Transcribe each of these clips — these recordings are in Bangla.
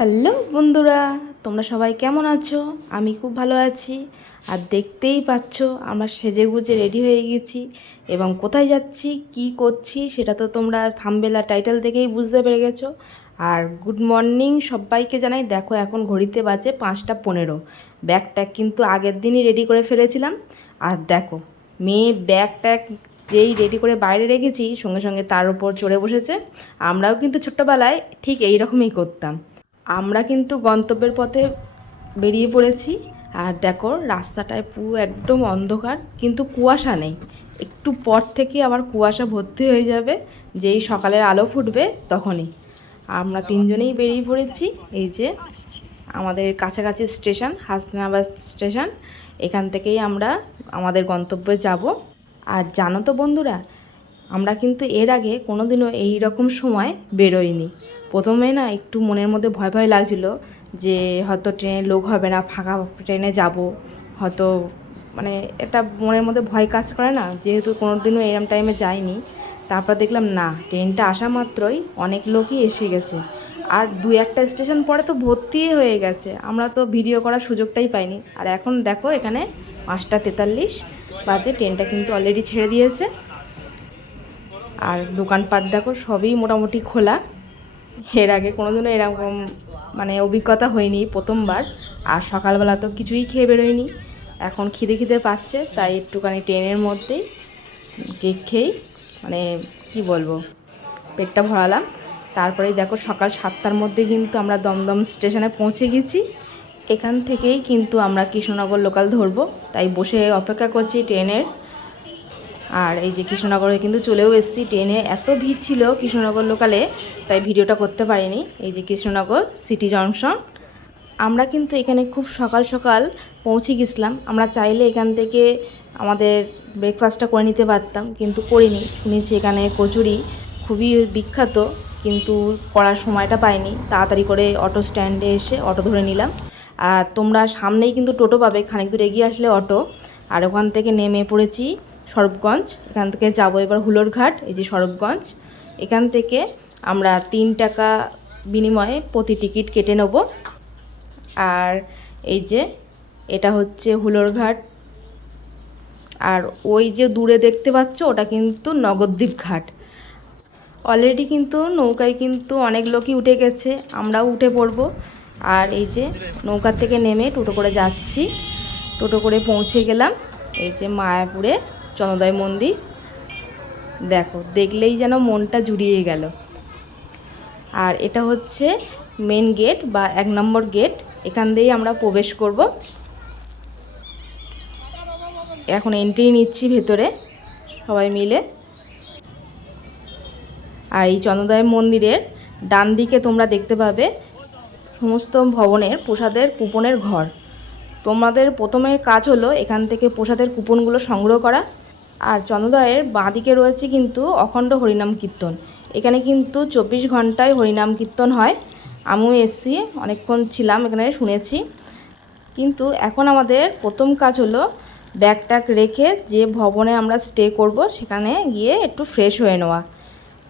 হ্যালো বন্ধুরা, তোমরা সবাই কেমন আছো? আমি খুব ভালো আছি। আর দেখতেই পাচ্ছ, আমরা সেজে গুজে রেডি হয়ে গেছি এবং কোথায় যাচ্ছি, কি করছি, সেটা তো তোমরা থামবেলা টাইটেল দেখেই বুঝতে পেরে গেছো। আর গুড মর্নিং সবাইকে জানাই, দেখো এখন ঘড়িতে বাজে পাঁচটা পনেরো। ব্যাগ ট্যাগ কিন্তু আগের দিনই রেডি করে ফেলেছিলাম। আর দেখো, মেয়ে ব্যাগ ট্যাগ যেই রেডি করে বাইরে রেখেছি, সঙ্গে সঙ্গে তার উপর চড়ে বসেছে। আমরাও কিন্তু ছোট্টবেলায় ঠিক এই রকমই করতাম। আমরা কিন্তু গন্তব্যের পথে বেরিয়ে পড়েছি আর দেখো রাস্তাটায় পুরো একদম অন্ধকার, কিন্তু কুয়াশা নেই। একটু পর থেকে আবার কুয়াশা ভর্তি হয়ে যাবে, যেই সকালের আলো ফুটবে তখনই। আমরা তিনজনেই বেরিয়ে পড়েছি, এই যে আমাদের কাছাকাছি স্টেশন, হাসনাবাদ স্টেশন। এখান থেকেই আমরা আমাদের গন্তব্যে যাব। আর জানো তো বন্ধুরা, আমরা কিন্তু এর আগে কোনোদিনও এই রকম সময় বেরোইনি। প্রথমে না একটু মনের মধ্যে ভয় ভয় লাগছিল যে হয়তো ট্রেনে লোক হবে না, ফাঁকা ট্রেনে যাব। হয়তো মানে একটা মনের মধ্যে ভয় কাজ করে না, যেহেতু কোনো দিনও এরম টাইমে যাইনি। তারপর দেখলাম না, ট্রেনটা আসা মাত্রই অনেক লোকই এসে গেছে। আর দু একটা স্টেশন পরে তো ভর্তি হয়ে গেছে। আমরা তো ভিডিও করার সুযোগটাই পাইনি। আর এখন দেখো এখানে পাঁচটা তেতাল্লিশ বাজে, ট্রেনটা কিন্তু অলরেডি ছেড়ে দিয়েছে। আর দোকানপাট দেখো সবই মোটামুটি খোলা। এর আগে কোনোদিনও এরকম মানে অভিজ্ঞতা হয়নি প্রথমবার। আর সকালবেলা তো কিছুই খেয়ে বেরোয়নি। এখন খিদে খিদে পাচ্ছে, তাই একটুখানি ট্রেনের মধ্যেই কেক খেয়েই মানে কি বলব, পেটটা ভরালাম। তারপরেই দেখো সকাল সাতটার মধ্যে কিন্তু আমরা দমদম স্টেশনে পৌঁছে গেছি। এখান থেকেই কিন্তু আমরা কৃষ্ণনগর লোকাল ধরবো। তাই বসে অপেক্ষা করছি ট্রেনের। আর এই যে কৃষ্ণনগরে কিন্তু চলেও এসেছি ট্রেনে। এত ভিড় ছিল কৃষ্ণনগর লোকালে, তাই ভিডিওটা করতে পারিনি। এই যে কৃষ্ণনগর সিটি জংশন। আমরা কিন্তু এখানে খুব সকাল সকাল পৌঁছে গেছিলাম। আমরা চাইলে এখান থেকে আমাদের ব্রেকফাস্টটা করে নিতে পারতাম, কিন্তু করিনি। শুনেছি এখানে কচুরি খুবই বিখ্যাত, কিন্তু করার সময়টা পাইনি। তাড়াতাড়ি করে অটো স্ট্যান্ডে এসে অটো ধরে নিলাম। আর তোমরা সামনেই কিন্তু টোটো পাবে। খানিক দূর এগিয়ে আসলে অটো। আর ওখান থেকে নেমে পড়েছি সরবগঞ্জ, এখান থেকে যাব এবার হুলোরঘাট, এই যে সরবগঞ্জ। এখান থেকে আমরা তিন টাকা বিনিময়ে প্রতি টিকিট কেটে নেব। আর এই যে এটা হচ্ছে হুলোরঘাট। আর ওই যে দূরে দেখতে পাচ্ছ, ওটা কিন্তু নগরদ্বীপ ঘাট। অলরেডি কিন্তু নৌকায় কিন্তু অনেক লোকই উঠে গেছে, আমরাও উঠে পড়ব। আর এই যে নৌকার থেকে নেমে টোটো করে যাচ্ছি। টোটো করে পৌঁছে গেলাম, এই যে মায়াপুরে। চন্দ্রদয় মন্দির। দেখো, দেখলেই যেন মনটা জুড়িয়ে গেল। আর এটা হচ্ছে মেন গেট বা এক নম্বর গেট এখান দিয়েই আমরা প্রবেশ করব। এখন এন্ট্রি নিচ্ছি ভেতরে, সবাই মিলে। আর এই চন্দ্রদয় মন্দিরের ডান দিকে তোমরা দেখতে পাবে সমস্ত ভবনের প্রসাদের কুপনের ঘর। তোমাদের প্রথমের কাজ হলো এখান থেকে প্রসাদের কুপনগুলো সংগ্রহ করা। আর চন্দ্রদয়ের বাঁদিকে রয়েছে কিন্তু অখণ্ড হরিনাম কীর্তন। এখানে কিন্তু চব্বিশ ঘন্টায় হরিনাম কীর্তন হয়। আমিও এসছি, অনেকক্ষণ ছিলাম এখানে শুনেছি। কিন্তু এখন আমাদের প্রথম কাজ হলো ব্যাগ ট্যাগ রেখে যে ভবনে আমরা স্টে করব সেখানে গিয়ে একটু ফ্রেশ হয়ে নেওয়া।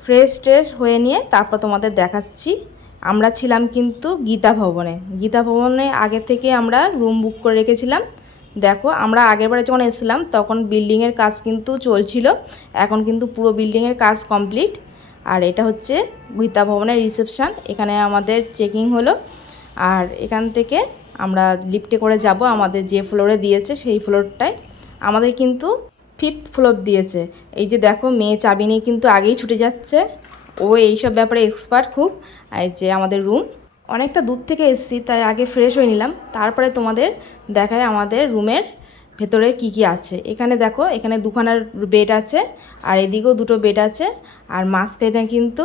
ফ্রেশ ট্রেশ হয়ে নিয়ে তারপর তোমাদের দেখাচ্ছি। আমরা ছিলাম কিন্তু গীতা ভবনে। গীতা ভবনে আগে থেকে আমরা রুম বুক করে রেখেছিলাম। দেখো, আমরা আগেরবারে যখন এসেছিলাম, তখন বিল্ডিংয়ের কাজ কিন্তু চলছিল। এখন কিন্তু পুরো বিল্ডিংয়ের কাজ কমপ্লিট আর এটা হচ্ছে গীতা ভবনের রিসেপশান এখানে আমাদের চেকিং হলো। আর এখান থেকে আমরা লিফটে করে যাব। আমাদের যে ফ্লোরে দিয়েছে, সেই ফ্লোরটায় আমাদের কিন্তু ফিফথ ফ্লোর দিয়েছে। এই যে দেখো, মেয়ে চাবি নিয়ে কিন্তু আগেই ছুটে যাচ্ছে। ও এইসব ব্যাপারে এক্সপার্ট খুব। এই যে আমাদের রুম অনেকটা দূর থেকে এসেছি, তাই আগে ফ্রেশ হয়ে নিলাম। তারপরে তোমাদের দেখায় আমাদের রুমের ভেতরে কি কি আছে। এখানে দেখো, এখানে দুখানার বেড আছে, আর এদিকেও দুটো বেড আছে, আর মাঝখানে কিন্তু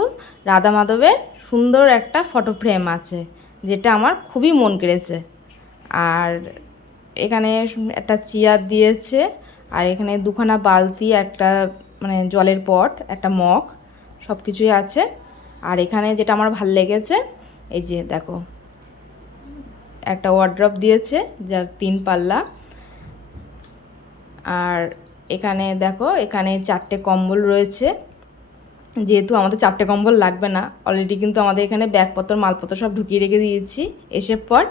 রাধা মাধবের সুন্দর একটা ফটো ফ্রেম আছে, যেটা আমার খুবই মন কেড়েছে। আর এখানে একটা চেয়ার দিয়েছে, আর এখানে দুখানা বালতি, একটা মানে জলের পট একটা মগ সব কিছুই আছে। আর এখানে যেটা আমার ভালো লেগেছে এই যে দেখো, একটা ওয়ার্ড্রপ দিয়েছে যার তিন পাল্লা। আর এখানে দেখো, এখানে চারটে কম্বল রয়েছে। যেহেতু আমাদের চারটে কম্বল লাগবে না অলরেডি কিন্তু আমাদের এখানে ব্যাগপত্র, মালপত্র সব ঢুকিয়ে রেখে দিয়েছি এসে পর।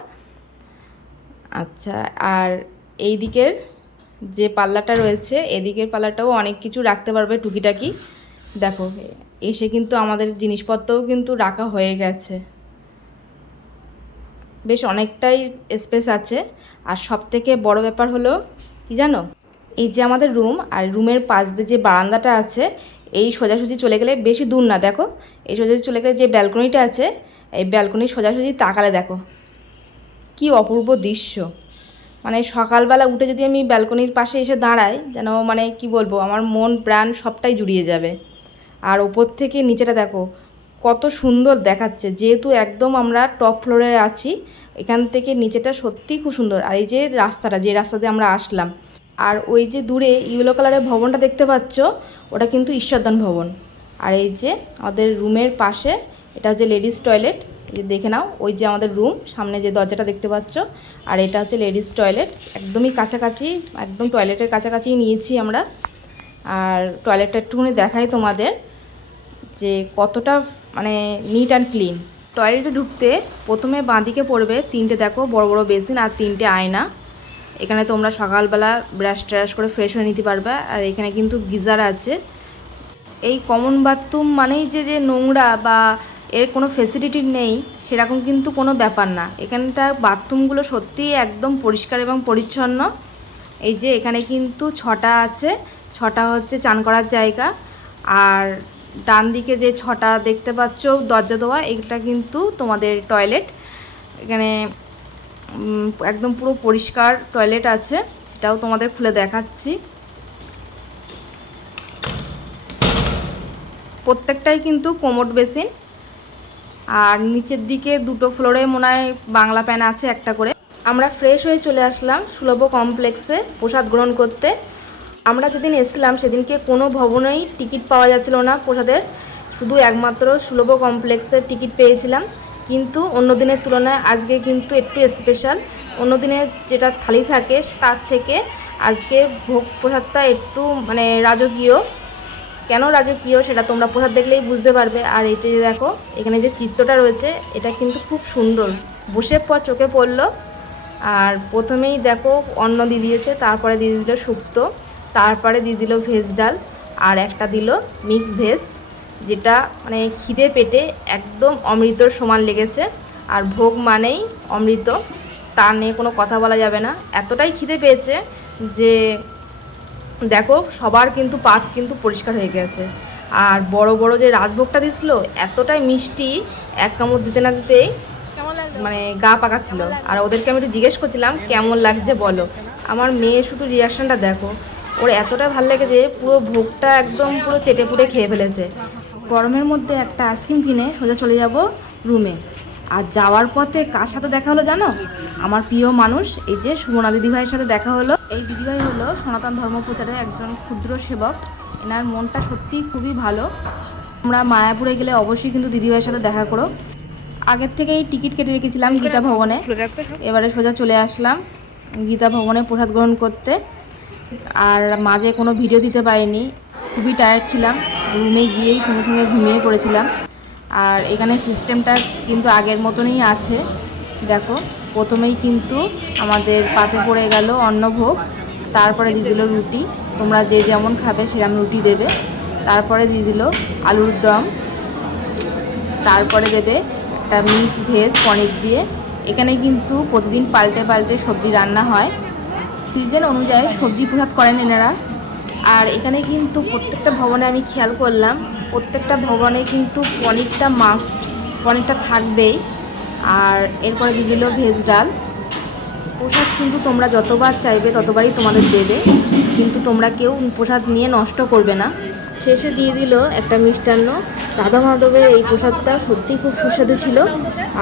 আচ্ছা আর এই দিকের যে পাল্লাটা রয়েছে, এদিকের পাল্লাটাও অনেক কিছু রাখতে পারবে টুকিটাকি। দেখো, এসে কিন্তু আমাদের জিনিসপত্রও কিন্তু রাখা হয়ে গেছে। বেশ অনেকটাই স্পেস আছে। আর সব থেকে বড় ব্যাপার হলো, কি জানো? এই যে আমাদের রুম আর রুমের পাশ দিয়ে যে বারান্দাটা আছে, এই সোজাসুজি চলে গেলে বেশি দূর না, দেখো? এই সোজাসুজি চলে গেলে যে ব্যালকনিটা আছে, এই ব্যালকনির সোজাসুজি তাকালে দেখো। কি অপূর্ব দৃশ্য। মানে সকালবেলা উঠে যদি আমি ব্যালকনির পাশে এসে দাঁড়াই, যেন মানে কি বলব, আমার মন প্রাণ সবটাই জুড়িয়ে যাবে। আর ওপর থেকে নিচেটা দেখো কত সুন্দর দেখাচ্ছে। যেহেতু একদম আমরা টপ ফ্লোরে আছি, এখান থেকে নিচেটা সত্যিই খুব সুন্দর। আর এই যে রাস্তাটা, যে রাস্তা দিয়ে আমরা আসলাম। আর ওই যে দূরে ইয়েলো কালারের ভবনটা দেখতে পাচ্ছ, ওটা কিন্তু ঈশ্বরদান ভবন। আর এই যে আমাদের রুমের পাশে, এটা হচ্ছে লেডিস টয়লেট যে দেখে নাও, ওই যে আমাদের রুম সামনে যে দরজাটা দেখতে পাচ্ছ। আর এটা হচ্ছে লেডিস টয়লেট একদমই কাছাকাছি, একদম টয়লেটের কাছাকাছি নিয়েছি আমরা। আর টয়লেটটা একটুখানি দেখাই তোমাদের। যে কতটা মানে নিট অ্যান্ড ক্লিন টয়লেটে ঢুকতে প্রথমে বাঁদিকে পড়বে তিনটে, দেখো, বড় বড় বেসিন আর তিনটে আয়না। এখানে তোমরা সকালবেলা ব্রাশ ট্রাশ করে ফ্রেশ হয়ে নিতে পারবে। আর এখানে কিন্তু গিজার আছে। এই কমন বাথরুম মানেই যে যে নোংরা বা এর কোনো ফেসিলিটি নেই, সেরকম কিন্তু কোনো ব্যাপার না। এখানটা বাথরুমগুলো সত্যিই একদম পরিষ্কার এবং পরিচ্ছন্ন। এই যে এখানে কিন্তু ছটা আছে, ছটা হচ্ছে চান করার জায়গা। আর ডান দিকে যে ছটা দেখতে পাচ্ছ, দরজা দেওয়া এটা কিন্তু তোমাদের টয়লেট এখানে একদম পুরো পরিষ্কার টয়লেট আছে, সেটাও তোমাদের খুলে দেখাচ্ছি। প্রত্যেকটাই কিন্তু কোমোড বেসিন আর নিচের দিকে দুটো ফ্লোরে মনে হয় বাংলা প্যান আছে একটা করে। আমরা ফ্রেশ হয়ে চলে আসলাম সুলভ কমপ্লেক্সে প্রসাদ গ্রহণ করতে। আমরা যেদিন এসেছিলাম, সেদিনকে কোনো ভবনেই টিকিট পাওয়া যাচ্ছিল না প্রসাদের। শুধু একমাত্র সুলভ কমপ্লেক্সের টিকিট পেয়েছিলাম। কিন্তু অন্য দিনের তুলনায় আজকে কিন্তু একটু স্পেশাল অন্য দিনের যেটা থালি থাকে, তার থেকে আজকে ভোগ প্রসাদটা একটু মানে রাজকীয়। কেন রাজকীয় সেটা তোমরা প্রসাদ দেখলেই বুঝতে পারবে। আর এটা যে দেখো, এখানে যে চিত্রটা রয়েছে, এটা কিন্তু খুব সুন্দর। বসে পর চোখে পড়ল। আর প্রথমেই দেখো, অন্ন দিয়ে দিয়েছে, তারপরে দিয়ে দিল শুক্তো তারপরে দিয়ে দিল ভেজ ডাল আর একটা দিল মিক্স ভেজ যেটা মানে খিদে পেটে একদম অমৃতর সমান লেগেছে। আর ভোগ মানেই অমৃত তা নিয়ে কোনো কথা বলা যাবে না। এতটাই খিদে পেয়েছে যে দেখো সবার কিন্তু পাত কিন্তু পরিষ্কার হয়ে গেছে। আর বড় বড় যে রাজভোগটা দিছিল এতটাই মিষ্টি এক কামড় দিতে না দিতেই মানে গা পাকাচ্ছিল। আর ওদেরকে আমি একটু জিজ্ঞেস করছিলাম কেমন লাগছে বলো? আমার মেয়ে শুধু রিয়াকশনটা দেখো। ওর এতটা ভালো লেগেছে পুরো ভোগটা একদম পুরো চেটে পুটে খেয়ে ফেলেছে। গরমের মধ্যে একটা আইসক্রিম কিনে সোজা চলে যাব রুমে। আর যাওয়ার পথে কার সাথে দেখা হলো জানো? আমার প্রিয় মানুষ এই যে সুমনা দিদিভাইয়ের সাথে দেখা হলো। এই দিদিভাই হলো সনাতন ধর্ম প্রচারের একজন ক্ষুদ্র সেবক। এনার মনটা সত্যিই খুবই ভালো। আমরা মায়াপুরে গেলে অবশ্যই কিন্তু দিদিভাইয়ের সাথে দেখা করো। আগের থেকেই টিকিট কেটে রেখেছিলাম গীতা ভবনে। এবারে সোজা চলে আসলাম গীতা ভবনে প্রসাদ গ্রহণ করতে। আর মাঝে কোনো ভিডিও দিতে পারিনি। খুবই টায়ার্ড ছিলাম। রুমে গিয়েই সঙ্গে সঙ্গে ঘুমিয়ে পড়েছিলাম। আর এখানে সিস্টেমটা কিন্তু আগের মতনই আছে। দেখো, প্রথমেই কিন্তু আমাদের পাতে পড়ে গেল অন্নভোগ, তারপরে দিয়ে দিল রুটি। তোমরা যে যেমন খাবে সেরকম রুটি দেবে। তারপরে দিয়ে দিল আলুর দম। তারপরে দেবে একটা মিক্স ভেজ পনির দিয়ে। এখানে কিন্তু প্রতিদিন পাল্টে পাল্টে সবজি রান্না হয়। সিজন অনুযায়ী সবজি প্রসাদ করেন এনারা। আর এখানে কিন্তু প্রত্যেকটা ভবনে আমি খেয়াল করলাম, প্রত্যেকটা ভবনে কিন্তু পনিরটা মাস্ট পনিরটা থাকবেই। আর এরপরে দিয়ে দিল ভেজ ডাল। প্রসাদ কিন্তু তোমরা যতবার চাইবে ততবারই তোমাদের দেবে। কিন্তু তোমরা কেউ প্রসাদ নিয়ে নষ্ট করবে না। শেষে দিয়ে দিল একটা মিষ্টান্ন। রাধা মাধবের এই প্রসাদটা সত্যিই খুব সুস্বাদু ছিল।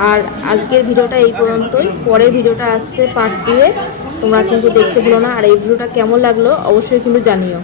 আর আজকের ভিডিওটা এই পর্যন্তই। পরের ভিডিওটা আসছে পার্ট টুয়ে তোমরা কিন্তু দেখতে ভুলো না। আর এই ভিডিওটা কেমন লাগল অবশ্যই কিন্তু জানিও।